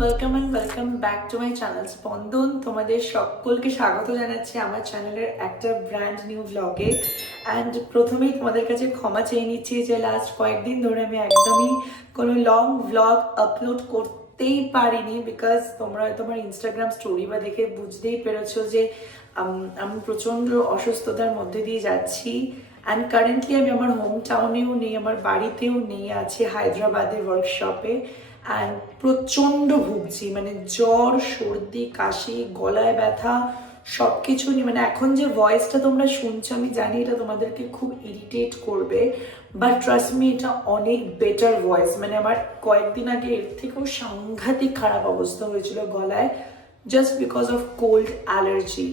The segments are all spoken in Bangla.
Welcome back to my channel স্পন্দন। তোমাদের সকলকে স্বাগত জানাচ্ছি আমার চ্যানেলের একটা ব্র্যান্ড নিউ ব্লগে। অ্যান্ড প্রথমেই তোমাদের কাছে ক্ষমা চেয়ে নিচ্ছি যে লাস্ট কয়েকদিন ধরে আমি একদমই কোনো লং ব্লগ আপলোড করতেই পারিনি, বিকজ তোমরা তোমার ইনস্টাগ্রাম স্টোরি বা দেখে বুঝতেই পেরেছো যে আমি প্রচণ্ড অসুস্থতার মধ্যে দিয়ে যাচ্ছি। অ্যান্ড কারেন্টলি আমি আমার হোম টাউনেও নেই, আমার বাড়িতেও নেই, আছি হায়দ্রাবাদের ওয়ার্কশপে। অ্যান্ড প্রচণ্ড ভুগছি, মানে জ্বর, সর্দি, কাশি, গলায় ব্যথা সব কিছু নিয়ে। মানে এখন যে ভয়েসটা তোমরা শুনছো আমি জানি এটা তোমাদেরকে খুব ইরিটেট করবে, বাট ট্রাস্ট মি এটা অনেক বেটার ভয়েস। মানে আমার কয়েকদিন আগে এর থেকেও সাংঘাতিক খারাপ অবস্থা হয়েছিল গলায়, just because of cold allergy.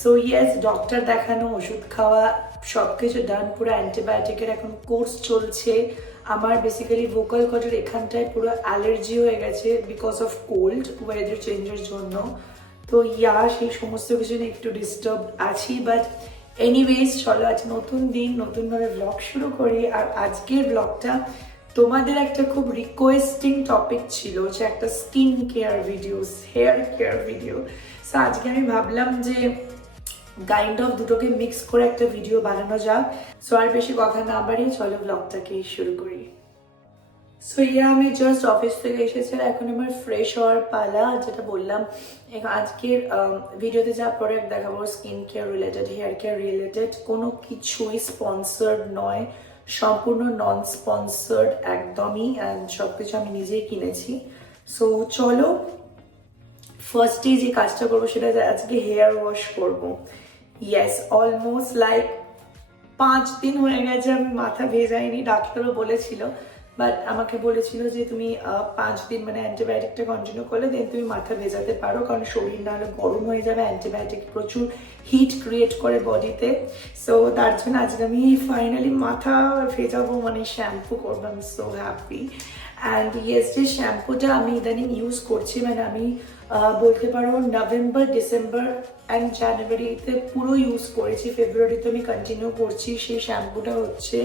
So yes, doctor দেখানো, ওষুধ খাওয়া সব কিছু ডান, পুরো অ্যান্টিবায়োটিকের এখন কোর্স চলছে। আমার বেসিক্যালি ভোকাল কর্ডের এখানটায় পুরো অ্যালার্জি হয়ে গেছে বিকজ অফ কোল্ড, ওয়েদার চেঞ্জের জন্য। তো সেই সমস্ত কিছু নিয়ে একটু ডিস্টার্ব আছি, বাট এনিওয়েজ চলো আজ নতুন দিন, নতুনভাবে ব্লগ শুরু করি। আর আজকের ব্লগটা তোমাদের একটা খুব রিকোয়েস্টিং টপিক ছিল যে একটা skin care videos, hair care video. So আজকে আমি ভাবলাম যে কাইন্ড অফ দুটোকে মিক্স করে একটা ভিডিও বানানো যাক। সো আর বেশি কথা না বাড়িয়ে চলো ব্লগটাকে শুরু করি। সো আমি জাস্ট অফিস থেকে এসেছি, এখন আমার ফ্রেশ হওয়ার পালা। যেটা বললাম আজকের ভিডিওতে যা প্রোডাক্ট দেখাবো skin care related, hair care related, কোনো কিছুই স্পন্সার্ড নয়, সম্পূর্ণ নন স্পন্সার্ড একদমই। অ্যান্ড সব কিছু আমি নিজেই কিনেছি। সো চলো ফার্স্টেই যে কাজটা করবো সেটা আজকে হেয়ার ওয়াশ করবো। ইয়েস, অলমোস্ট লাইক 5 দিন হয়ে গেছে আমি মাথা ভেজাইনি। ডাক্তারও বলেছিল, বাট আমাকে বলেছিল যে তুমি 5 দিন মানে অ্যান্টিবায়োটিকটা কন্টিনিউ করলে দেন তুমি মাথা ভেজাতে পারো, কারণ শরীর নাহলে গরম হয়ে যাবে। অ্যান্টিবায়োটিক প্রচুর হিট ক্রিয়েট করে বডিতে। সো তার জন্য আজকে আমি ফাইনালি মাথা ভেজাবো, মানে শ্যাম্পু করবো। আমি সো হ্যাপি। অ্যান্ড ইয়েস, যে শ্যাম্পুটা আমি ইদানিং ইউজ করছি, মানে আমি বলতে পারো নভেম্বর, ডিসেম্বর অ্যান্ড জানুয়ারিতে পুরো ইউজ করেছি, ফেব্রুয়ারিতে আমি কন্টিনিউ করছি। সেই শ্যাম্পুটা হচ্ছে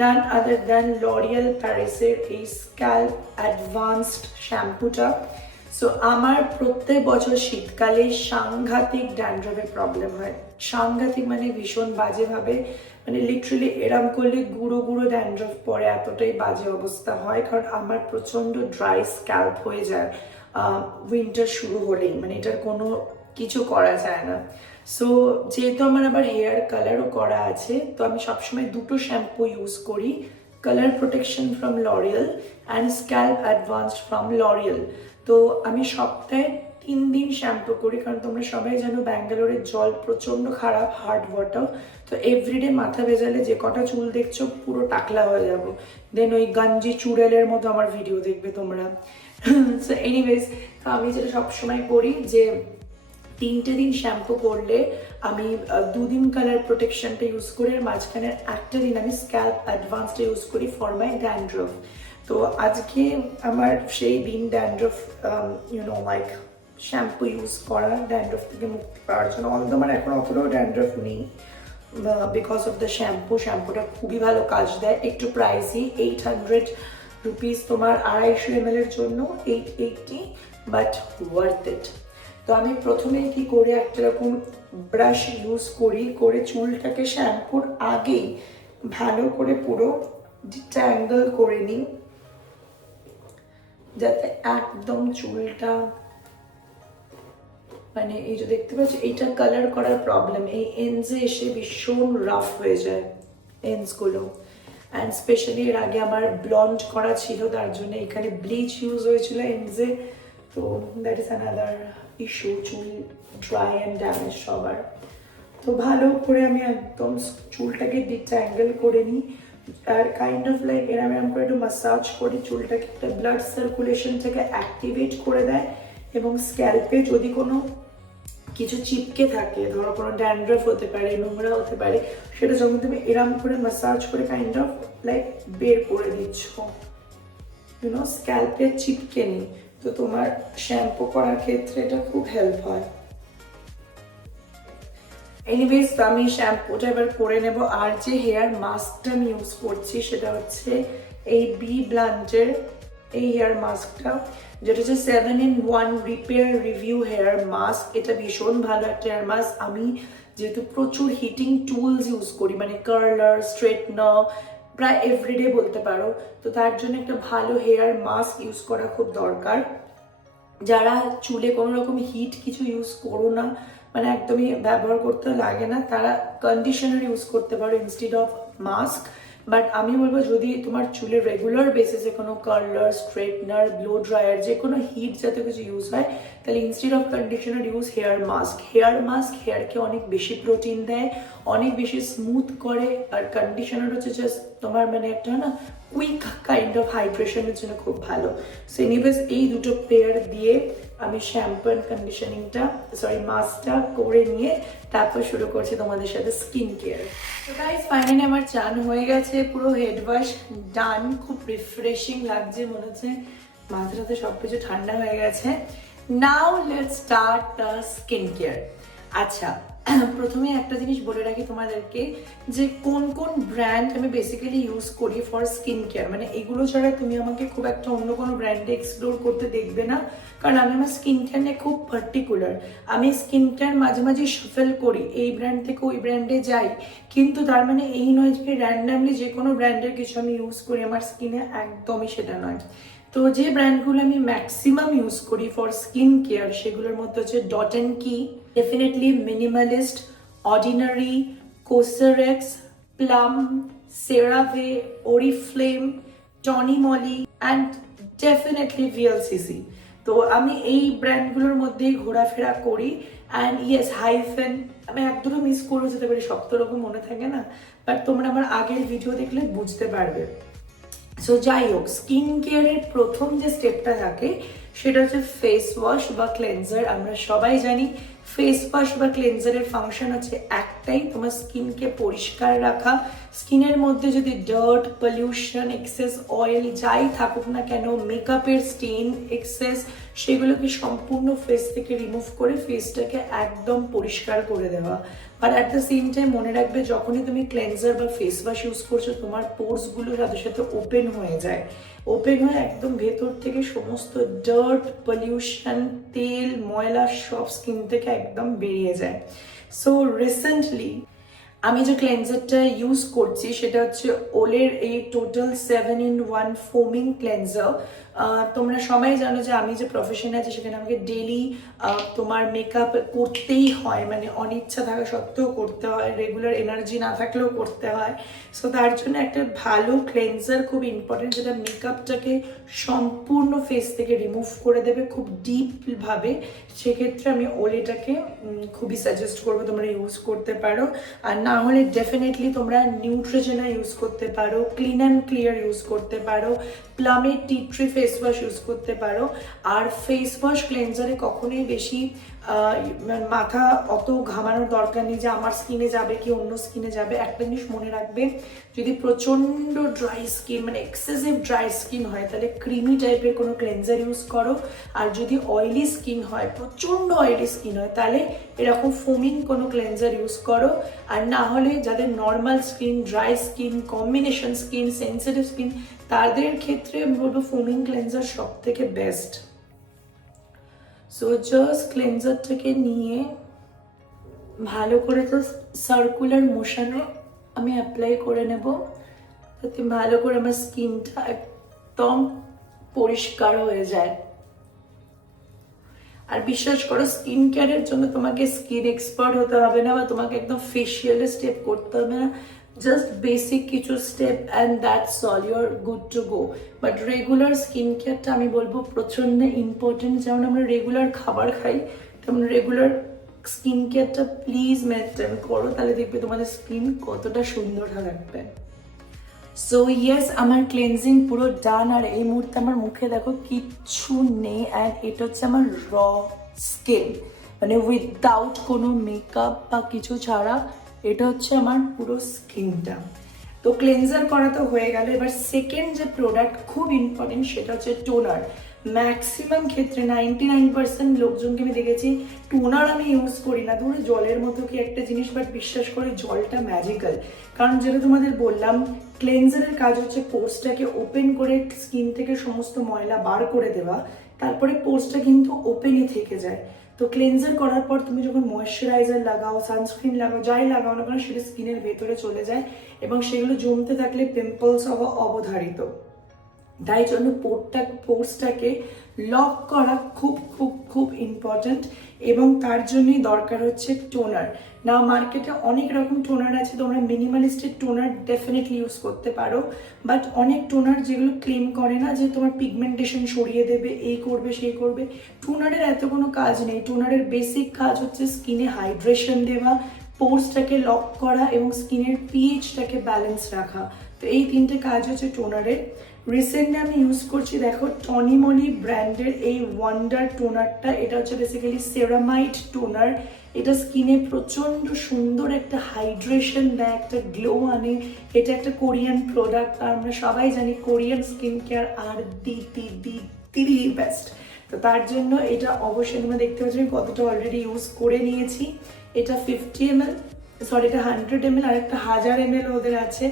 নান আদার দ্যান লরিয়াল প্যারিসের এই স্ক্যাল্প অ্যাডভান্সড শ্যাম্পুটা। সো আমার প্রত্যেক বছর শীতকালে সাংঘাতিক ড্যান্ড্রফের প্রবলেম হয়, সাংঘাতিক মানে ভীষণ বাজেভাবে, মানে লিটারালি এরম করলে গুঁড়ো গুঁড়ো ড্যান্ড্রফ পরে এতটাই বাজে অবস্থা হয়, কারণ আমার প্রচণ্ড ড্রাই স্ক্যাল্প হয়ে যায় উইন্টার শুরু হলেই, মানে এটার কোনো কিছু করা যায় না। সো যেহেতু আমার আবার হেয়ার কালারও করা আছে, তো আমি সবসময় দুটো শ্যাম্পু ইউজ করি, colour protection from L'Oréal and scalp advanced from L'Oréal. তো আমি সপ্তাহে 3 দিন শ্যাম্পু করি, কারণ তোমরা সবাই জানো ব্যাঙ্গালোরের জল প্রচণ্ড খারাপ, হার্ড ওয়াটার। তো এভরিডে মাথা ভেজালে যে কটা চুল দেখছো পুরো টাকলা হয়ে যাবো, দেন ওই গঞ্জি চুড়েলের মতো আমার ভিডিও দেখবে তোমরা। সো এনিওয়েজ, আমি যেটা সবসময় করি যে 3টে দিন শ্যাম্পু করলে আমি 2 দিন কালার প্রোটেকশনটা ইউজ করি, আর মাঝখানে একটা দিন আমি স্ক্যাল্প অ্যাডভান্সটা ইউজ করি ফর মাই ড্যান্ড্রফ। তো আজকে আমার সেই দিন ড্যান্ড্রফ লাইক শ্যাম্পু ইউজ করা, ড্যান্ড্রফ থেকে মুক্তি পাওয়ার জন্য। অন্তত আমার এখন অতটাও ড্যান্ড্রফ নেই বিকজ অফ দ্য শ্যাম্পুটা খুবই ভালো কাজ দেয়, একটু প্রাইসি, 800 রুপিস তোমার 250 ml এর জন্য, 880, বাট ওয়ার্থ ইট। তো আমি প্রথমে কি করে একটা রকম ব্রাশ ইউজ করি, করে চুলটাকে শ্যাম্পুর আগেই ভালো করে পুরো ডিট্যাঙ্গল করে নিই, যাতে একদম চুলটা, মানে এই যে দেখতে পাচ্ছি এইটা কালার করার প্রবলেম, এই এন্ডসে এসে ভীষণ রাফ হয়ে যায় এন্ডসগুলো। অ্যান্ড স্পেশালি এর আগে আমার ব্লন্ড করা ছিল, তার জন্য এখানে ব্লিচ ইউজ হয়েছিল এন্ডসে। তো দ্যাট ইজ অ্যানাদার ইস্যু, চুল ড্রাই অ্যান্ড ড্যামেজ সবার। তো ভালো করে আমি একদম চুলটাকে ডিট্যাঙ্গল করে নিই, আর কাইন্ড অফ লাইক এরম করে একটু মাসাজ করি, চুলটাকে একটা ব্লাড সার্কুলেশনটাকে অ্যাক্টিভেট করে দেয়। এবং স্ক্যাল্পে যদি কোনো কিছু চিপকে থাকে, ধরো কোনো ড্যান্ড্রফ হতে পারে, নোংরা হতে পারে, সেটা যখন তুমি এরম করে মাসাজ করে কাইন্ড অফ লাইক বের করে দিচ্ছ, স্ক্যাল্পে চিপকে নি, তো তোমার শ্যাম্পু করার ক্ষেত্রে এটা খুব হেল্প হয়। এনিওয়েজ, তো আমি শ্যাম্পুটা এবার করে নেব। আর যে হেয়ার মাস্কটা আমি ইউজ করছি সেটা হচ্ছে এই বি ব্লান্টের এই হেয়ার মাস্কটা, যেটা হচ্ছে 7-in-1 repair review hair mask. এটা ভীষণ ভালো একটা হেয়ার মাস্ক। আমি যেহেতু প্রচুর হিটিং টুলস ইউজ করি, মানে কার্লার, স্ট্রেটনার, প্রায় এভরিডে বলতে পারো, তো তার জন্য একটা ভালো হেয়ার মাস্ক ইউজ করা খুব দরকার। যারা চুলে কোনো রকম হিট কিছু ইউজ করো না, মানে একদমই ব্যবহার করতে লাগে না, তারা কন্ডিশনার ইউজ করতে পারো ইনস্টেড অফ মাস্ক। বাট আমি বলবো যদি তোমার চুলে রেগুলার বেসিসে কোনো কার্লার, স্ট্রেটনার, ব্লো ড্রায়ার, যে কোনো হিট জাতীয় কিছু ইউজ হয়, তাহলে instead of conditioner use hair mask. Hair mask হেয়ারকে অনেক বেশি প্রোটিন দেয়, অনেক বেশি স্মুথ করে। আর কন্ডিশনার হচ্ছে জাস্ট তোমার মানে একটা না কুইক কাইন্ড অফ হাইড্রেশনের জন্য খুব ভালো। সো এনিওয়েজ এই দুটো পেয়ার দিয়ে আমি শ্যাম্পু অ্যান্ড কন্ডিশনিংটা মাস্কটা করে নিয়ে তারপর শুরু করছি তোমাদের সাথে স্কিন কেয়ার। তো গাইস ফাইনালি আমার চান হয়ে গেছে, পুরো হেড ওয়াশ ডান, খুব রিফ্রেশিং লাগছে, মনে হচ্ছে মাথাটাতে সব কিছু ঠান্ডা হয়ে গেছে। Now let's start the skin care. আচ্ছা, প্রথমে একটা জিনিস বলে রাখি তোমাদেরকে, যে কোন কোন ব্র্যান্ড আমি বেসিক্যালি ইউজ করি ফর স্কিন কেয়ার। মানে এগুলো ছাড়া তুমি আমাকে খুব একটা অন্য কোনো ব্র্যান্ডে এক্সপ্লোর করতে দেখবে না, কারণ আমি আমার স্কিন কেয়ার নিয়ে খুব পার্টিকুলার। আমি স্কিন কেয়ার মাঝে মাঝে শাফেল করি, এই ব্র্যান্ড থেকে ওই ব্র্যান্ডে যাই, কিন্তু তার মানে এই নয় যে র্যান্ডামলি যে কোনো ব্র্যান্ডের কিছু আমি ইউজ করি আমার স্কিনে, একদমই সেটা নয়। তো যে ব্র্যান্ডগুলো আমি ম্যাক্সিমাম ইউজ করি ফর স্কিন কেয়ার সেগুলোর মধ্যে হচ্ছে Dot and Key, definitely Minimalist, Ordinary, Cosrx, Plum, CeraVe, Oriflame, Tony Moly and definitely VLCC. তো আমি এই ব্র্যান্ডগুলোর মধ্যেই ঘোরাফেরা করি। অ্যান্ড ইয়েস, হাইফেন আমি এক দুটো মিস করে যেতে পারি, সব তো রকম মনে থাকে না, বাট তোমরা আমার আগের ভিডিও দেখলে বুঝতে পারবে। সো যাই হোক, স্কিন কেয়ারের প্রথম যে স্টেপটা থাকে সেটা হচ্ছে ফেস ওয়াশ বা ক্লেনজার। আমরা সবাই জানি ফেস ওয়াশ বা ক্লেনজারের ফাংশন হচ্ছে একটাই, তোমার স্কিনকে পরিষ্কার রাখা। স্কিনের মধ্যে যদি ডার্ট, পলিউশন, এক্সেস অয়েল যাই থাকুক না কেন, মেকআপের স্টেন, এক্সেস, সেগুলোকে সম্পূর্ণ ফেস থেকে রিমুভ করে ফেসটাকে একদম পরিষ্কার করে দেওয়া। আর অ্যাট দ্য সেম টাইম মনে রাখবে, যখনই তুমি ক্লেনজার বা ফেস ওয়াশ ইউজ করছো তোমার পোর্সগুলো সাথে সাথে ওপেন হয়ে যায়, ওপেন হয়ে একদম ভেতর থেকে সমস্ত ডার্ট, পলিউশন, তেল, ময়লা সব স্কিন থেকে একদম বেরিয়ে যায়। সো রিসেন্টলি আমি যে ক্লেনজারটা ইউজ করছি সেটা হচ্ছে ওলের এই টোটাল 7-in-1 ফোমিং ক্লেনজার। তোমরা সবাই জানো যে আমি যে প্রফেশনে আছি সেখানে আমাকে ডেলি তোমার মেকআপ করতেই হয়, মানে অনিচ্ছা থাকা সত্ত্বেও করতে হয়, রেগুলার এনার্জি না থাকলেও করতে হয়। সো তার জন্য একটা ভালো ক্লেনজার খুব ইম্পর্টেন্ট, যেটা মেকআপটাকে সম্পূর্ণ ফেস থেকে রিমুভ করে দেবে খুব ডিপভাবে। সেক্ষেত্রে আমি ওলেটাকে খুবই সাজেস্ট করবো তোমরা ইউজ করতে পারো। আর না হলে ডেফিনেটলি তোমরা নিউট্রিজেনা ইউজ করতে পারো, ক্লিন অ্যান্ড ক্লিয়ার ইউজ করতে পারো, প্লামের tea tree face wash use করতে পারো। আর ফেস ওয়াশ ক্লেনজারে কখনোই বেশি মাথা অত ঘামানোর দরকার নেই যে আমার স্কিনে যাবে কি অন্য স্কিনে যাবে। একটা জিনিস মনে রাখবে, যদি প্রচণ্ড ড্রাই স্কিন, মানে এক্সেসিভ ড্রাই স্কিন হয়, তাহলে ক্রিমি টাইপের কোনো ক্লেনজার ইউজ করো। আর যদি অয়েলি স্কিন হয়, প্রচণ্ড অয়েলি স্কিন হয়, তাহলে এরকম ফোমিং কোনো ক্লেনজার ইউজ করো। আর না হলে যাদের normal skin, dry skin, combination skin, sensitive skin, তাদের ক্ষেত্রে আমি বলবো ফোমিং ক্লেনজার সব থেকে বেস্ট। সো জাস্ট ক্লেনজারটাকে নিয়ে ভালো করে তো সার্কুলার মোশনে আমি অ্যাপ্লাই করে নেব, যাতে ভালো করে আমার স্কিনটা একদম পরিষ্কার হয়ে যায়। আর বিশ্বাস করো, স্কিন কেয়ারের জন্য তোমাকে স্কিন এক্সপার্ট হতে হবে না, বা তোমাকে একদম ফেশিয়ালের স্টেপ করতে হবে না, জাস্ট বেসিক কিছু step and that's all, you are good to go. But regular skin কেয়ারটা আমি বলবো প্রচণ্ড ইম্পর্টেন্ট। যেমন আমরা রেগুলার খাবার খাই, তেমন রেগুলার স্কিন কেয়ারটা প্লিজ মেনটেন করো, তাহলে দেখবে তোমাদের স্কিন কতটা সুন্দর থাকবে। সো ইয়েস, আমার ক্লেনজিং পুরো ডান। আর এই মুহূর্তে আমার মুখে দেখো কিচ্ছু নেই, অ্যান্ড এটা হচ্ছে আমার র স্কিন, মানে উইদাউট কোনো মেকআপ বা কিছু ছাড়া এটা হচ্ছে আমার পুরো স্কিনটা। তো ক্লেনজার করা তো হয়ে গেল, এবার সেকেন্ড যে প্রোডাক্ট খুব ইম্পর্টেন্ট সেটা হচ্ছে টোনার। ম্যাক্সিমাম ক্ষেত্রে 99% লোকজনকে আমি দেখেছি টোনার আমি ইউজ করি না, ধরো জলের মতো কি একটা জিনিস, বাট বিশ্বাস করে জলটা ম্যাজিক্যাল। কারণ যেটা তোমাদের বললাম, ক্লেনজারের কাজ হচ্ছে পোর্সটাকে ওপেন করে স্কিন থেকে সমস্ত ময়লা বার করে দেওয়া, তারপরে পোর্সটা কিন্তু ওপেনই থেকে যায়। তো ক্লেনজার করার পর তুমি যখন ময়েশ্চারাইজার লাগাও, সানস্ক্রিন লাগাও, যাই লাগাও না কেন, সেটা স্কিনের ভেতরে চলে যায় এবং সেগুলো জমতে থাকলে পিম্পলস হওয়া অবধারিত। তাই জন্য পোর্সটাকে লক করা খুব খুব খুব ইম্পর্ট্যান্ট, এবং তার জন্যই দরকার হচ্ছে টোনার। না, মার্কেটে অনেক রকম টোনার আছে, তোমরা মিনিমালিস্টিক টোনার ডেফিনেটলি ইউজ করতে পারো, বাট অনেক টোনার যেগুলো ক্লেম করে না যে তোমার পিগমেন্টেশন সরিয়ে দেবে, এই করবে সেই করবে, টোনারের এত কোনো কাজ নেই। টোনারের বেসিক কাজ হচ্ছে স্কিনে হাইড্রেশন দেওয়া, পোর্সটাকে লক করা এবং স্কিনের পিএইচটাকে ব্যালেন্স রাখা। তো এই তিনটে কাজ হচ্ছে টোনারের। রিসেন্টলি আমি ইউজ করছি, দেখো টনিমনি ব্র্যান্ডের এই ওয়ান্ডার টোনারটা। এটা হচ্ছে বেসিক্যালি সেরামাইড টোনার। এটা স্কিনে প্রচণ্ড সুন্দর একটা হাইড্রেশন দেয়, একটা গ্লো আনে। এটা একটা কোরিয়ান প্রোডাক্ট, আর আমরা সবাই জানি কোরিয়ান স্কিন কেয়ার আর দি বেস্ট। তো তার জন্য এটা অবশ্যই তোমরা দেখতে পাচ্ছ আমি কতটা অলরেডি ইউজ করে নিয়েছি। এটা 50 ml, সরি এটা 100 ml, আর একটা 1000 ml ওদের আছে।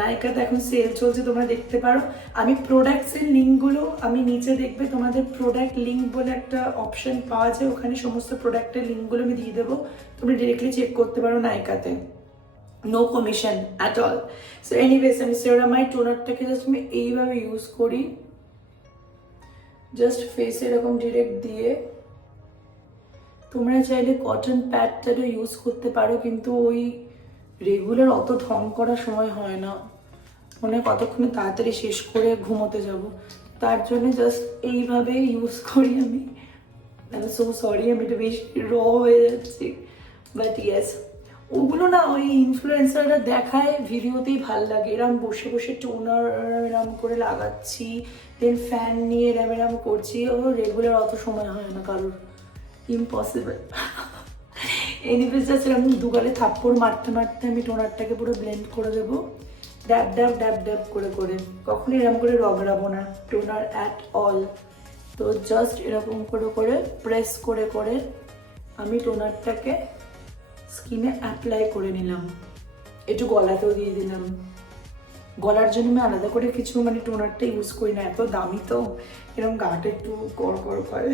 নাইকাতে এখন সেল চলছে, তোমরা দেখতে পারো। আমি প্রোডাক্টসের লিঙ্কগুলো আমি নিচে দেখবে, তোমাদের প্রোডাক্ট লিঙ্ক বলে একটা অপশন পাওয়া যায়, ওখানে সমস্ত প্রোডাক্টের লিঙ্কগুলো আমি দিয়ে দেবো, তোমরা ডিরেক্টলি চেক করতে পারো নাইকাতে, no commission at all. So anyways, আমি সেরামাইড টোনারটাকে জাস্ট আমি এইভাবে ইউজ করি, জাস্ট ফেসে এরকম ডিরেক্ট দিয়ে। তোমরা চাইলে কটন প্যাডটারও ইউজ করতে পারো, কিন্তু ওই রেগুলার অত ঢং করার সময় হয় না, মনে হয় কতক্ষণে তাড়াতাড়ি শেষ করে ঘুমোতে যাব, তার জন্য জাস্ট এইভাবে ইউজ করি আমি। সো সরি, আমি একটু বেশি হয়ে যাচ্ছি, বাট ইয়েস, ওগুলো না ওই ইনফ্লুয়েন্সাররা দেখায় ভিডিওতেই ভাল লাগে, এরম বসে বসে টোনার এরম করে লাগাচ্ছি, দেন ফ্যান নিয়ে এরম করছি। ও রেগুলার অত সময় হয় না কারোর, ইম্পসিবল। এনিওয়েজ, জাস্ট এরকম দুগালে থাপ্পড় মারতে মারতে আমি টোনারটাকে পুরো ব্লেন্ড করে দেবো, ড্যাব ড্যাব ড্যাব ড্যাব করে করে। কখনো এরকম করে রগড়াবো না টোনার অ্যাট অল। তো জাস্ট এরকম করে করে প্রেস করে করে আমি টোনারটাকে স্কিনে অ্যাপ্লাই করে নিলাম, একটু গলাতেও দিয়ে দিলাম। গলার জন্য আমি আলাদা করে কিছু টোনারটা ইউজ করি না, এত দামি তো এরকম গাটা একটু কড় করে।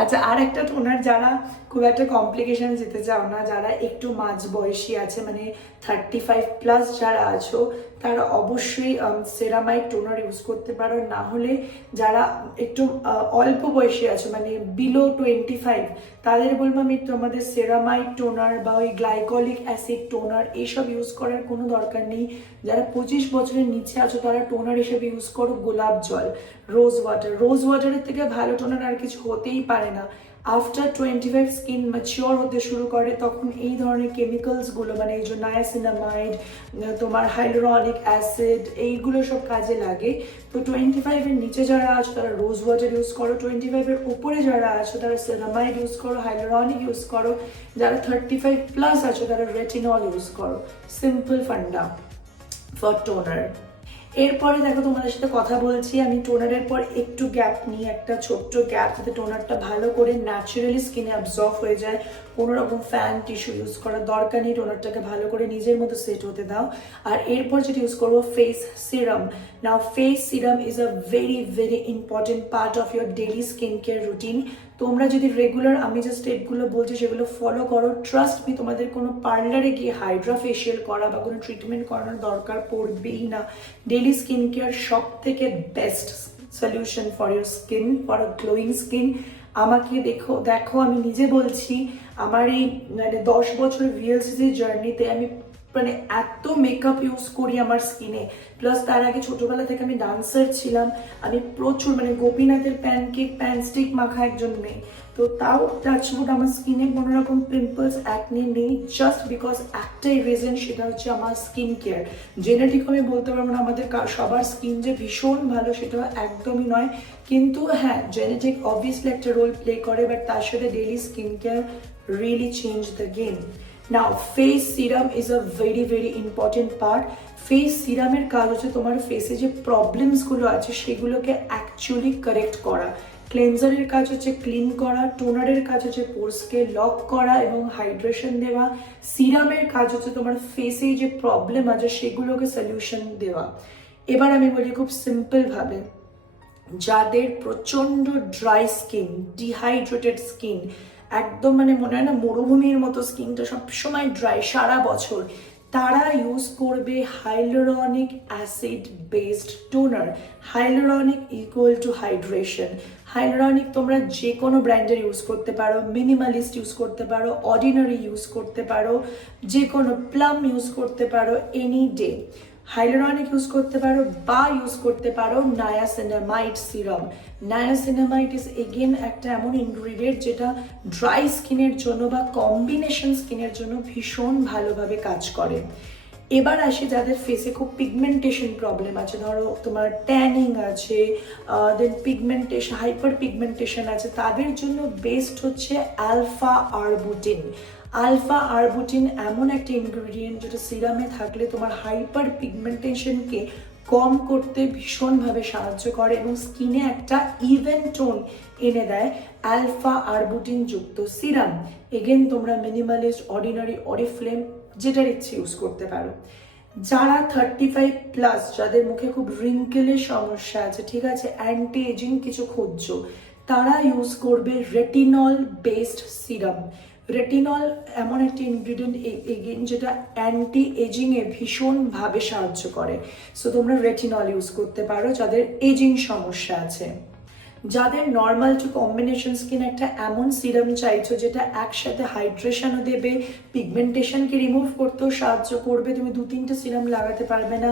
আচ্ছা, আর একটা টোনার, যারা খুব একটা কমপ্লিকেশন যেতে চাও না, যারা একটু মাঝ বয়সী আছে 35+ যারা আছো, তারা অবশ্যই সেরামাইড টোনার ইউজ করতে পারো। না হলে যারা একটু অল্প বয়সী আছো বিলো 25, তাদের বলবো আমি তোমাদের সেরামাইড টোনার বা ওই গ্লাইকলিক অ্যাসিড টোনার এইসব ইউজ করার কোনো দরকার নেই। যারা 25 বছরের নিচে আছো, তারা টোনার হিসেবে ইউজ করো গোলাপ জল, রোজ ওয়াটারের থেকে ভালো টোনার আর কিছু হতেই পারে না। আফটার 25 স্কিন ম্যাচিওর হতে শুরু করে, তখন এই ধরনের কেমিক্যালসগুলো এই যে নায়াসিনামাইড, তোমার হাইলোরনিক অ্যাসিড, এইগুলো সব কাজে লাগে। তো 25-এর নিচে যারা আছো তারা রোজ ওয়াটার ইউজ করো, 25-এর উপরে যারা আছো তারা সেরামাইড ইউজ করো, হাইলোরনিক ইউজ করো, যারা 35+ আছো তারা রেটিনল ইউজ করো। Simple funda for toner. এরপরে দেখো তোমাদের সাথে কথা বলছি, আমি টোনারের পর একটু গ্যাপ নিই, একটা ছোট্ট গ্যাপ, যাতে টোনারটা ভালো করে ন্যাচারালি স্কিনে অ্যাবজর্ব হয়ে যায়। কোনো রকম ফ্যান টিস্যু ইউজ করার দরকার নেই, টোনারটাকে ভালো করে নিজের মতো সেট হতে দাও। আর এরপর যেটা ইউজ করবো, face serum. Now face serum is a very very important part of your daily skin care routine. তোমরা যদি রেগুলার আমি যে স্টেপগুলো বলছি সেগুলো ফলো করো, ট্রাস্ট মি, তোমাদের কোনো পার্লারে গিয়ে হাইড্রা ফেশিয়াল করা বা কোনো ট্রিটমেন্ট করানোর দরকার পড়বেই না। ডেইলি স্কিন কেয়ার সব থেকে best solution for your skin, for a glowing skin. আমাকে দেখো আমি নিজে বলছি, আমার এই 10 বছর ভিএলসিসি জার্নিতে আমি এত মেকআপ ইউজ করি আমার স্কিনে। প্লাস তার আগে ছোটবেলা থেকে আমি ডান্সার ছিলাম, আমি প্রচুর গোপীনাথের প্যানস্টিক মাখা একজন মেয়ে। তো তাও টাচউড আমার স্কিনে কোনো রকম পিম্পলস অ্যাকনি নেই, জাস্ট বিকজ একটাই রিজন, সেটা হচ্ছে আমার স্কিন কেয়ার। জেনেটিক আমি বলতে পারবো না আমাদের সবার স্কিন যে ভীষণ ভালো, সেটা একদমই নয়। কিন্তু হ্যাঁ, জেনেটিক অবভিয়াসলি একটা রোল প্লে করে, বাট তার সাথে daily skin care really change the game. Now face serum is a very very important part. Face সিরামের কাজ হচ্ছে তোমার ফেসে যে প্রবলেমসগুলো আছে সেগুলোকে অ্যাকচুয়ালি কারেক্ট করা। ক্লেনজারের কাজ হচ্ছে ক্লিন করা, টোনারের কাজ হচ্ছে পোর্সকে লক করা এবং হাইড্রেশন দেওয়া, সিরামের কাজ হচ্ছে তোমার ফেসে যে প্রবলেম আছে সেগুলোকে সলিউশন দেওয়া। এবার আমি বলি খুব সিম্পলভাবে, যাদের প্রচণ্ড ড্রাই স্কিন, ডিহাইড্রেটেড স্কিন, একদম মানে মনে হয় না মরুভূমির মতো স্কিনটা সবসময় ড্রাই সারা বছর, তারা ইউজ করবে hyaluronic acid based toner. Hyaluronic equal to hydration. Hyaluronic তোমরা যে কোনো ব্র্যান্ডের ইউজ করতে পারো, মিনিমালিস্ট ইউজ করতে পারো, অর্ডিনারি ইউজ করতে পারো, যে কোনো প্লাম ইউজ করতে পারো, এনি ডে। হাইলোরনিক ইউজ করতে পারো বা ইউজ করতে পারো niacinamide serum. Niacinamide is again একটা এমন ইনগ্রিডিয়েন্ট যেটা ড্রাই স্কিনের জন্য বা কম্বিনেশন স্কিনের জন্য ভীষণ ভালোভাবে কাজ করে। এবার আসি যাদের ফেসে খুব পিগমেন্টেশন প্রবলেম আছে, ধরো তোমার ট্যানিং আছে, দেন পিগমেন্টেশন, হাইপার পিগমেন্টেশন আছে, তাদের জন্য বেস্ট হচ্ছে আলফা আরবুটিন। আলফা আরবুটিন এমন একটা ইনগ্রিডিয়েন্ট যেটা সিরামে থাকলে তোমার হাইপার পিগমেন্টেশনকে কম করতে ভীষণভাবে সাহায্য করে এবং স্কিনে একটা ইভেন টোন এনে দেয়। আলফা আরবুটিন যুক্ত সিরাম এগেন তোমরা মিনিমালিস্ট, অর্ডিনারি, অরিফ্লেম যেটার ইচ্ছে ইউজ করতে পারো। যারা 35+, যাদের মুখে খুব রিঙ্কেলের সমস্যা আছে, ঠিক আছে, অ্যান্টি এজিং কিছু খুঁজছো, তারা ইউজ করবে রেটিনল বেসড সিরাম। রেটিনল এমন একটি ইনগ্রিডিয়েন্ট এগেন যেটা অ্যান্টি এজিংয়ে ভীষণভাবে সাহায্য করে। সো তোমরা রেটিনল ইউজ করতে পারো যাদের এজিং সমস্যা আছে। যাদের নর্মাল টু কম্বিনেশন স্কিন, একটা এমন সিরাম চাইছো যেটা একসাথে হাইড্রেশনও দেবে, পিগমেন্টেশনকে রিমুভ করতেও সাহায্য করবে, তুমি 2-3টে সিরাম লাগাতে পারবে না,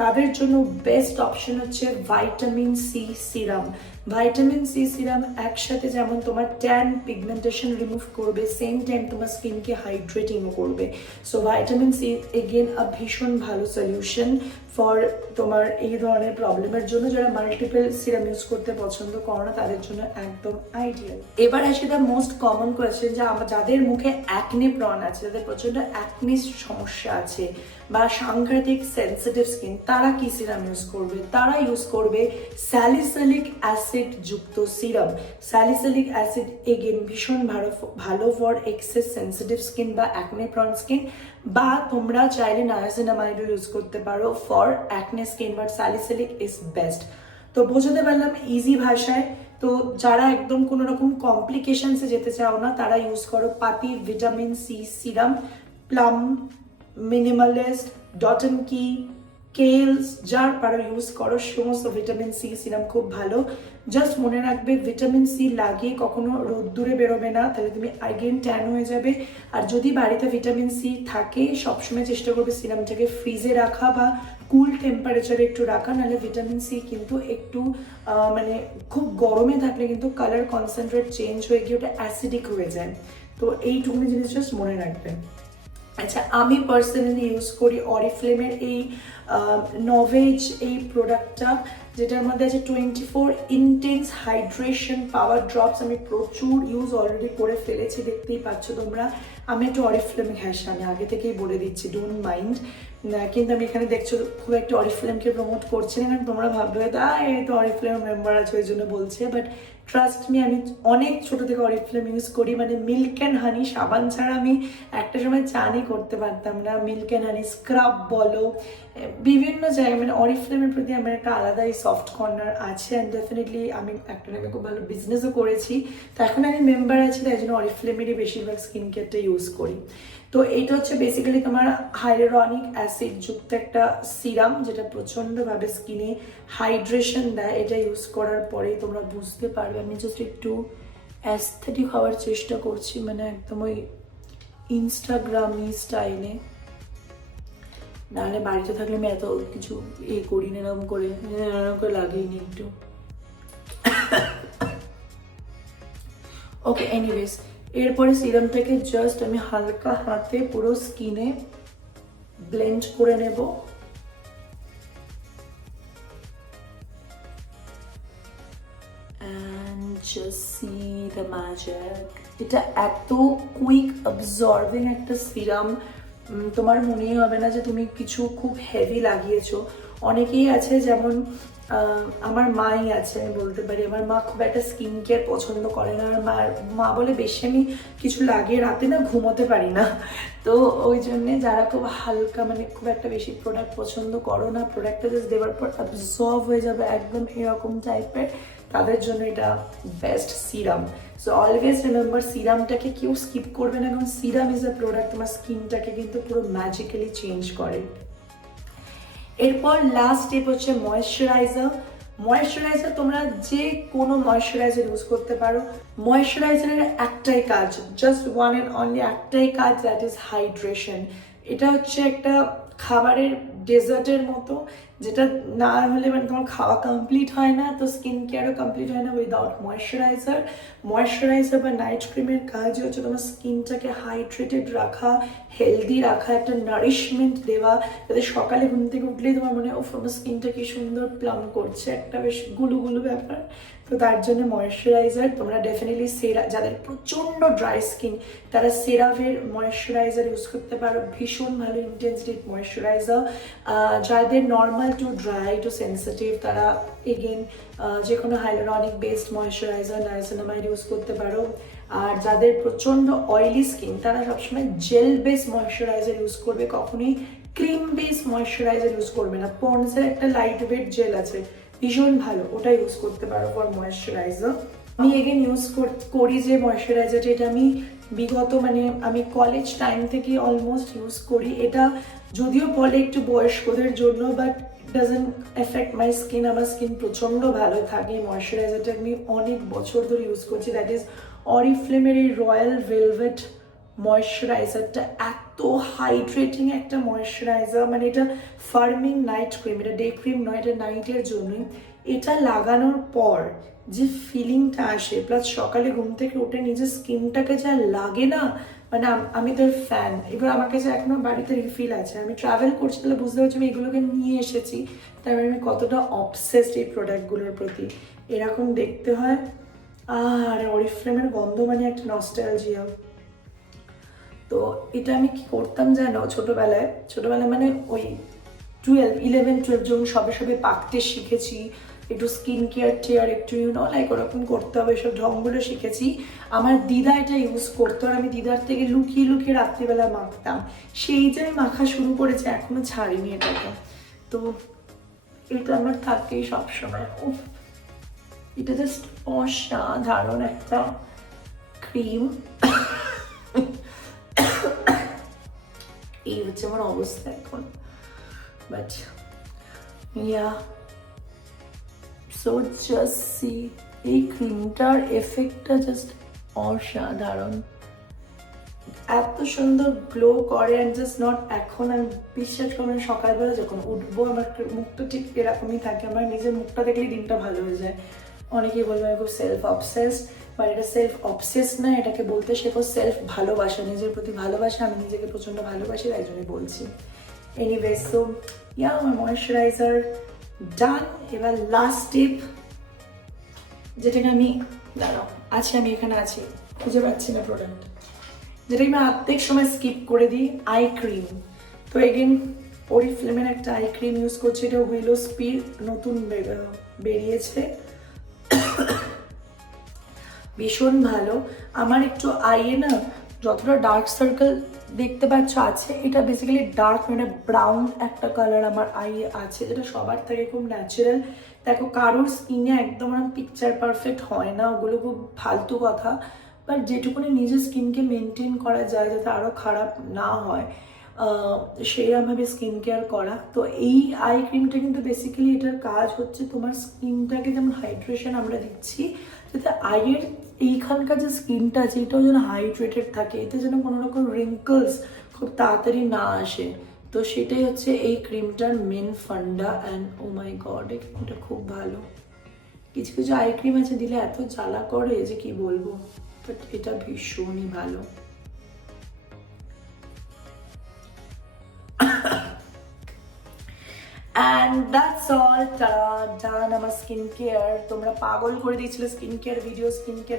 তাদের জন্য বেস্ট অপশন হচ্ছে vitamin C serum. Vitamin C serum একসাথে যেমন তোমার ট্যান, পিগমেন্টেশন রিমুভ করবে, সেম টাইম তোমার স্কিনকে হাইড্রেটিংও করবে। So vitamin C again a ভীষণ ভালো সলিউশন ফর তোমার এই ধরনের প্রবলেমের জন্য। যারা মাল্টিপল সিরাম ইউজ করতে পছন্দ করো না তাদের জন্য একদম আইডিয়াল। এবার আসি দ্য মোস্ট কমন কোয়েশ্চেন, যে যাদের মুখে অ্যাকনে প্রন আছে, যাদের প্রচন্ড অ্যাকনিস সমস্যা আছে বা সাংঘাতিক সেন্সিটিভ স্কিন, তারা কি সিরাম ইউজ করবে? তারা ইউজ করবে স্যালিসিলিক অ্যাসিড যুক্ত সিরাম। স্যালিসিলিক অ্যাসিড এগেন ভীষণ ভালো ফর এক্সেস সেন্সিটিভ স্কিন বা অ্যাকনে প্রন স্কিন, বা তোমরা চাইলে নায়াসিনামাইডও ইউজ করতে পারো for acne skin, but salicylic is best. তো বোঝাতে পারলাম ইজি ভাষায়। তো যারা একদম কোনো রকম কমপ্লিকেশনসে যেতে চাও না, তারা ইউজ করো পাতি vitamin C serum, Plum, Minimalist, Dot and Key, Kiehl's, যার পারো ইউজ করো, সমস্ত ভিটামিন সি সিরাম খুব ভালো। জাস্ট মনে রাখবে ভিটামিন সি লাগিয়ে কখনো রোদ্দুরে বেরোবে না, তাহলে তুমি আগেন ট্যান হয়ে যাবে। আর যদি বাড়িতে ভিটামিন সি থাকে, সবসময় চেষ্টা করবে সিরামটাকে ফ্রিজে রাখা বা কুল টেম্পারেচারে একটু রাখা, নাহলে ভিটামিন সি কিন্তু একটু মানে খুব গরমে থাকলে কিন্তু কালার কনসেন্ট্রেট চেঞ্জ হয়ে গিয়ে ওটা অ্যাসিডিক হয়ে যায়। তো এইটুকুনি জিনিস জাস্ট মনে রাখবেন। আচ্ছা, আমি পার্সোনালি ইউজ করি অরিফ্লেমের এই নভেজ এই প্রোডাক্টটা, যেটার মধ্যে আছে 24 ইন্টেন্স হাইড্রেশন পাওয়ার ড্রপস। আমি প্রচুর ইউজ অলরেডি করে ফেলেছি, দেখতেই পাচ্ছ তোমরা। আমি একটু অরিফ্লেম, হ্যাঁ আমি আগে থেকেই বলে দিচ্ছি, ডোন্ট মাইন্ড। কিন্তু আমি এখানে দেখছো খুব একটা অরিফ্লেমকে প্রমোট করছি না, কারণ তোমরা ভাববে এই তো অরিফ্লেম মেম্বার আছে ওই জন্য বলছে, বাট ট্রাস্ট মি, আমি অনেক ছোটো থেকে অরিফ্লেম ইউজ করি। মানে মিল্ক অ্যান্ড হানি সাবান ছাড়া আমি একটা সময় চানই করতে পারতাম না। মিল্ক অ্যান্ড হানি স্ক্রাব বলো, বিভিন্ন জায়গায় মানে অরিফ্লেমের প্রতি আমার একটা আলাদাই সফট কর্নার আছে। অ্যান্ড ডেফিনেটলি আমি একটা টাইমে খুব ভালো বিজনেসও করেছি। তো এখন আমি মেম্বার আছি, তাই জন্য অরিফ্লেমেরই বেশিরভাগ স্কিন কেয়ারটা ইউজ করি। তো এইটা হচ্ছে বেসিক্যালি তোমার হাইলোরনিক অ্যাসিড যুক্ত একটা সিরাম, যেটা প্রচণ্ডভাবে স্কিনে হাইড্রেশন দেয়। এটা ইউজ করার পরে তোমরা বুঝতে পারবে। আমি জাস্ট একটু অ্যাস্থেটিক হওয়ার চেষ্টা করছি, মানে একদম ওই ইনস্টাগ্রামি স্টাইলে, নাহলে বাড়িতে থাকলে আমি এত কিছু করি না, এরকম করে লাগিয়ে একটু। ওকে, এনিওয়েজ, এরপরে সিরামটাকে জাস্ট আমি হালকা হাতে পুরো স্কিনে ব্লেন্ড করে নেব। And just see the magic. এটা এত কুইক অবজর্ভিং একটা সিরাম, তোমার মনেই হবে না যে তুমি কিছু খুব হেভি লাগিয়েছো। অনেকেই আছে যেমন আমার মাই আছে, আমি বলতে পারি আমার মা খুব একটা স্কিন কেয়ার পছন্দ করে না, আর মা বলে বেশি আমি কিছু লাগিয়ে রাতে না ঘুমোতে পারি না। তো ওই জন্যে যারা খুব হালকা মানে খুব একটা বেশি প্রোডাক্ট পছন্দ করো না, প্রোডাক্টটা জাস্ট দেওয়ার পর অ্যাবজর্ব হয়ে যাবে একদম এরকম টাইপের, তাদের জন্য এটা best serum. So always remember সিরামটাকে কেউ স্কিপ করবে না, কারণ সিরাম ইজ আ প্রোডাক্ট তোমার স্কিনটাকে কিন্তু পুরো ম্যাজিক্যালি চেঞ্জ করে। এরপর লাস্ট স্টেপ হচ্ছে ময়েশ্চারাইজার। ময়েশ্চারাইজার তোমরা যে কোনো ময়েশ্চারাইজার ইউজ করতে পারো। ময়েশ্চারাইজারের একটাই কাজ, জাস্ট ওয়ান অ্যান্ড অনলি একটাই কাজ, দ্যাট ইজ হাইড্রেশন। এটা হচ্ছে একটা খাবারের ডেজার্টের মতো, যেটা না হলে মানে তোমার খাওয়া কমপ্লিট হয় না, তো স্কিন কেয়ারও কমপ্লিট হয় না উইদাউট ময়েশ্চারাইজার। ময়েশ্চারাইজার বা নাইট ক্রিমের কাজই হচ্ছে তোমার স্কিনটাকে হাইড্রেটেড রাখা, হেলদি রাখা, একটা নারিশমেন্ট দেওয়া, যাতে সকালে ঘুম থেকে উঠলেই তোমার মনে হয় আমার স্কিনটা কি সুন্দর প্লাম করছে, একটা বেশ গুলু গুলু ব্যাপার। তো তার জন্য ময়েশ্চারাইজার তোমরা ডেফিনেটলি যাদের প্রচণ্ড ড্রাই স্কিন তারা সেরাভের ময়েশ্চারাইজার ইউজ করতে পারো, ভীষণ ভালো ইন্টেন্সিটি ময়েশ্চারাইজার। যাদের normal to dry two sensitive তারা এগেন যে কোনো hyaluronic based moisturiser niacinamide use করতে পারো। আর যাদের প্রচণ্ড অয়েলি স্কিন তারা সবসময় জেল বেস ময়েশ্চারাইজার ইউজ করবে, কখনোই ক্রিম বেস ময়েশ্চারাইজার ইউজ করবে না। পন্ডসের একটা লাইট ওয়েট জেল আছে, ভীষণ ভালো, ওটা ইউজ করতে পারো ফর ময়েশ্চারাইজার। আমি এগেন ইউজ করি যে ময়েশ্চারাইজারটা, এটা আমি বিগত মানে আমি কলেজ টাইম থেকে অলমোস্ট ইউজ করি। এটা যদিও বলে একটু বয়স্কদের জন্য, but doesn't effect my skin, আমার স্কিন প্রচণ্ড ভালো থাকে। ময়েশ্চারাইজারটা আমি অনেক বছর ধরে ইউজ করছি, দ্যাট ইজ অরিফ্লেমের এই রয়্যাল ভেলভেট ময়েশ্চারাইজারটা। এত হাইড্রেটিং একটা ময়েশ্চারাইজার, মানে এটা ফার্মিং নাইট ক্রিম, এটা ডে ক্রিম নয়, এটা নাইটের জন্যই। এটা লাগানোর পর যে ফিলিংটা আসে, প্লাস সকালে ঘুম থেকে উঠে নিজের স্কিনটাকে যা লাগে না, মানে আমি তোর ফ্যান। এবার আমার কাছে এখনো বাড়িতে রিফিল আছে, আমি ট্রাভেল করছি তাহলে বুঝতে পারছি আমি এগুলোকে নিয়ে এসেছি, তাই আমি কতটা অবসেসড এই প্রোডাক্টগুলোর প্রতি। এরকম দেখতে হয়। আর অরিফ্লেমের গন্ধ মানে একটা নস্টালজিয়া। তো এটা আমি কি করতাম জানো, ছোটবেলায় মানে ওই 11-12 যখন সবে সবে পাকতে শিখেছি, একটু স্কিন কেয়ার একটু লাইক ওরকম করতে হবে, এসব ঢংগুলো শিখেছি। আমার দিদা এটা ইউজ করতো, আর আমি দিদার থেকে লুকিয়ে লুকিয়ে রাত্রিবেলা মাখতাম। সেই যে মাখা শুরু করেছে, এখনো ছাড়িনি এটাকে। তো এটা আমার থাকেই সবসময়। এটা জাস্ট অসাধারণ একটা ক্রিম। এই হচ্ছে আমার অবস্থা এখন, but yeah so just see, এই ক্রিমটার এফেক্টটা জাস্ট অসাধারণ, এত সুন্দর গ্লো করে। অ্যান্ড জাস্ট নট এখন, আমি বিশ্বাস করবেন সকালবেলা যখন উঠবো আমার মুখটা ঠিক এরকমই থাকে, আমার নিজের মুখটা দেখলেই দিনটা ভালো হয়ে যায়। অনেকেই বলবে আমি খুব সেলফ অবসেসড, বাট এটা সেলফ অবসেস না, এটাকে বলতে শেখো সেলফ ভালোবাসা, নিজের প্রতি ভালোবাসা। আমি নিজেকে প্রচণ্ড ভালোবাসি, তাই জন্যই বলছি। এনিওয়ে, সো ইয়া আমার ময়েশ্চারাইজার ডান। এবার লাস্ট টিপ, যেটাকে আমি আমি এখানে আছি, খুঁজে পাচ্ছি না প্রোডাক্ট, যেটাকে আমি অর্ধেক সময় স্কিপ করে দিই, আই ক্রিম। তো এগেন অরিফ্লেমের একটা আই ক্রিম ইউজ করছি, এটা উইলো স্পিড নতুন বেরিয়েছে, ভীষণ ভালো। আমার একটু আইয়ে না যতটা ডার্ক সার্কেল দেখতে পাচ্ছ আছে, এটা বেসিক্যালি ডার্ক মানে ব্রাউন একটা কালার আমার আইয়ে আছে, যেটা সবার থেকে খুব ন্যাচারাল। দেখো কারোর স্কিনে একদম পিকচার পারফেক্ট হয় না, ওগুলো খুব ফালতু কথা, বাট যেটুকুনি নিজের স্কিনকে মেনটেন করা যায় যাতে আরও খারাপ না হয়, সেইরকমভাবে স্কিন কেয়ার করা। তো এই আই ক্রিমটা কিন্তু বেসিক্যালি এটার কাজ হচ্ছে তোমার স্কিনটাকে যেমন হাইড্রেশন আমরা দিচ্ছি, যাতে আইয়ের এইখানকার যে স্কিনটা আছে এটাও যেন হাইড্রেটেড থাকে, এতে যেন কোনো রকম রিঙ্কলস খুব তাড়াতাড়ি না আসে। তো সেটাই হচ্ছে এই ক্রিমটার মেন ফান্ডা। অ্যান্ড ও মাই গড, এই ক্রিমটা খুব ভালো। কিছু কিছু আই ক্রিম আছে দিলে এত জ্বালা করে যে কি বলবো, বাট এটা ভীষণই ভালো। অ্যান্ড দ্যাটস অল, ডান আমার স্কিন কেয়ার। তোমরা পাগল করে দিয়েছিলে স্কিন কেয়ার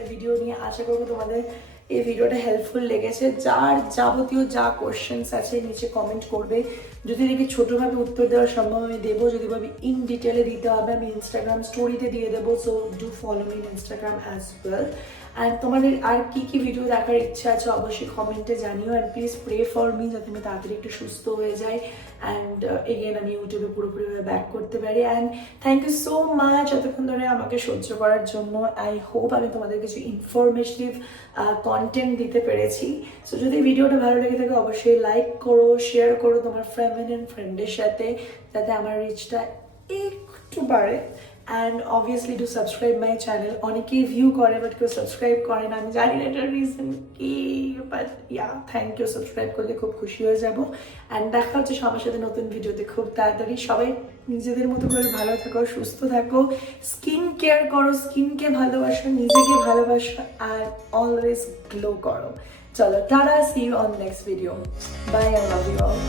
ভিডিও নিয়ে, আশা করবো তোমাদের এই ভিডিওটা হেল্পফুল লেগেছে। যার যাবতীয় যা কোশ্চেন্স আছে নিচে কমেন্ট করবে, যদি দেখি ছোটোভাবে উত্তর দেওয়া সম্ভব আমি দেবো, যদি ভাবি ইন ডিটেলে দিতে হবে আমি ইনস্টাগ্রাম স্টোরিতে দিয়ে দেবো। So do follow me in Instagram as well. And তোমাদের আর কী ভিডিও দেখার ইচ্ছা আছে অবশ্যই কমেন্টে জানিও। And please pray for me যাতে আমি তাড়াতাড়ি একটু সুস্থ হয়ে যাই অ্যান্ড এগেন আমি ইউটিউবে পুরোপুরিভাবে ব্যাক করতে পারি। And thank you so much এতক্ষণ ধরে আমাকে সহ্য করার জন্য। আই হোপ আমি তোমাদের কিছু ইনফরমেটিভ কন্টেন্ট দিতে পেরেছি। সো যদি ভিডিওটা ভালো লেগে থাকে অবশ্যই লাইক করো, শেয়ার করো তোমার ফ্রেন্ডের সাথে, যাতে আমার রিচটা একটু বাড়ে। And obviously do subscribe my channel. অনেকেই ভিউ করে বাট কেউ সাবস্ক্রাইব করে না, আমি জানি না এটার রিজন কি, but yeah thank you, subscribe করলে খুব খুশি হয়ে যাবো। অ্যান্ড দেখা হচ্ছে সবার সাথে নতুন ভিডিওতে খুব তাড়াতাড়ি। সবাই নিজেদের মতো করে ভালো থাকো, সুস্থ থাকো, স্কিন কেয়ার করো, স্কিনকে ভালোবাসো, নিজেকে ভালোবাসো আর অলওয়েজ গ্লো করো। চলো tata, see you on next video, bye, I love you all.